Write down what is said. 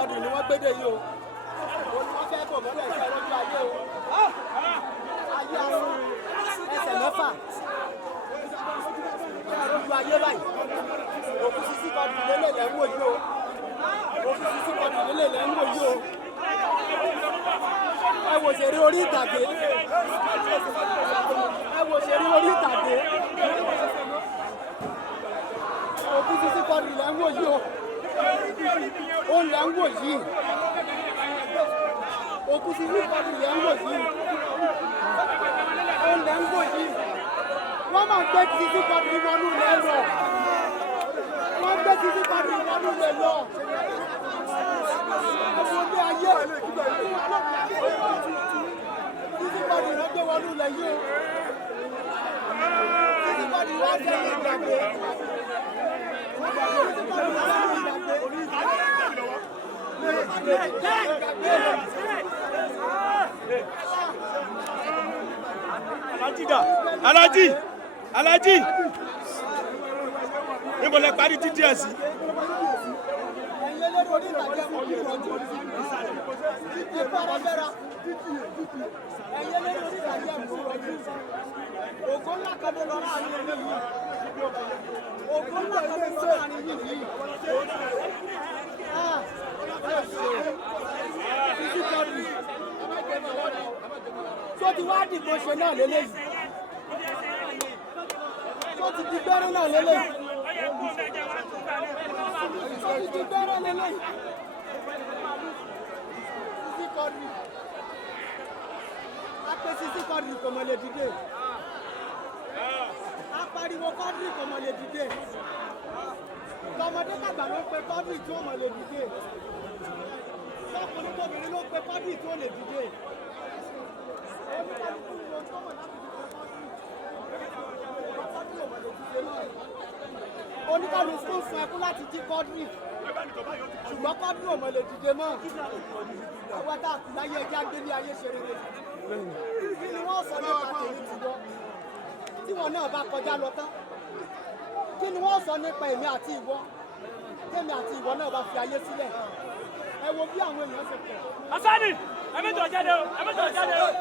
kọ́ọ̀dù ni wọ́n gbédè yìí o. Wọ́n fẹ́ bò mọ́lẹ̀ sí ọlọ́jọ́ ayé o. Ayé arún ẹsẹ̀ mẹ́fà. Ọlọ́jọ́ ayé báyìí. Òkú sísí kọ́ọ̀dù lélẹ̀ lẹ́ ń wò yìí o. Òkú sísí kọ́ọ̀dù lélẹ̀ lẹ́ ń wò yìí o. Ẹ wò ṣeré orí ìtàgé. Ẹ wò ṣeré orí ìtàgé. Òkú sísí kọ́ọ̀dù lẹ́ ń wò yìí o. Ó lẹ́ ń wò yìí. Òkú sísí kọ́ọ̀dù lẹ́ ń wò yìí. Ó lẹ́ ń wò yìí. Wọ́n máa gbé sísí kọ́ọ̀dù wọnú ilẹ̀ lọ. Wọ́n gbé sísí kọ́ọ̀dù wọnú ilẹ̀ lọ. Ọmọdé ayé sísí kọ́ọ̀dù ló gbé wọnú ilẹ̀ yìí o. Sísí kọ́ọ̀dù wá jẹ́ ní ìgbàgbé. Sísí kọ́ọ̀dù wá jẹ́ ní ìgbàgbé. Alhaji Alhaji níbo lẹ parí títí ẹ sí. Ògo ńlá kan ló lọ láàrin ẹni yìí. Ògo ńlá kan ló lọ láàrin yìí. Sísí kọ́ọ̀dù. Tó ti wá dìbò ṣe náà lélẹ́yìí. Tó ti di gbẹ́rẹ́ náà lélẹ́yìí. Tó ti di gbẹ́rẹ́ lélẹ́yìí. Sísí kọ́ọ̀dù. A pè Sísí kọ́ọ̀dù kò mọ̀ lè dìde. A pariwo kọ́ọ̀dù kò mọ̀ lè dìde. Tọmọdé tàgbà ló pe kọ́ọ̀dù tí ó mọ̀ lè dìde. Tọkùnrin tóbìnrin ló pe kọ́ọ̀dù tí ó lè dìde. Oníkàlùkù ń sun ẹkún láti jí kọ́ọ̀dù ṣùgbọ́n kọ́ọ̀dù ò mọ̀ lè dìde mọ́. Àwọn tá a kù láyé ẹjẹ́ agbélé ayé ṣe rere. Kí ni wọ́n sọ nípa tèmi tìwọ́ tí wọn náà bá kọjá lọ tán? Kí ni wọ́n sọ nípa èmi àti ìwọ tèmi àti ìwọ náà bá fi ayé sílẹ̀? Ẹ wo bí àwọn èèyàn ṣe pọ̀. Asani, ẹ mẹ́jọ jáde o, ẹ mẹ́jọ jáde o.